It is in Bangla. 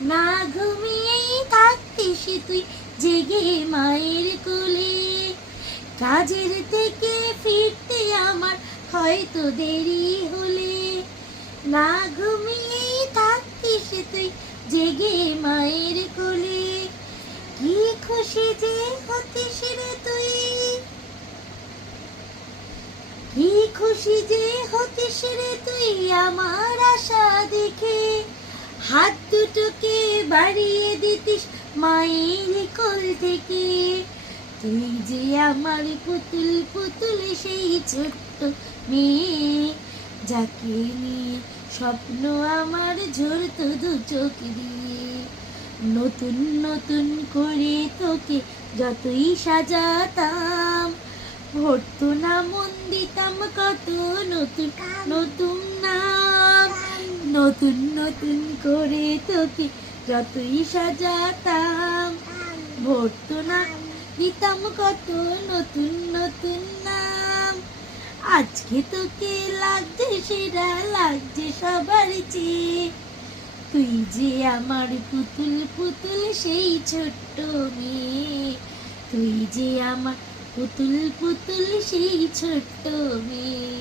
না ঘুমিয়েই থাকতিস তুই জেগে মায়ের কোলে, কাজের থেকে ফিরতে আমার হয়তো দেরি হলে। না ঘুমিয়েই থাকতিস তুই জেগে মায়ের কোলে, কি খুশি যে হতিস রে তুই, কি খুশি যে হতিস রে তুই আমার আশা দেখে। হাত দুটোকে বাড়িয়ে দিতিস মায়ের কোল থেকে, তুই যে আমার পুতুল পুতুল সেই ছোট্ট মেয়ে, যাকে নিয়ে স্বপ্ন আমার ঝরত দু চোখ দিয়ে। নতুন নতুন করে তোকে যতই সাজাতাম, ভরতো না মন দিতাম কত নতুন নতুন নাম। নতুন নতুন করে তোকে যতই সাজাতাম, ভরতো না দিতাম কত নতুন নতুন নাম। আজকে তোকে লাগছে সেরা, লাগছে সবার চেয়ে, তুই যে আমার পুতুল পুতুল সেই ছোট্ট মেয়ে। তুই যে আমার পুতুল পুতুল সেই ছোট্ট মেয়ে।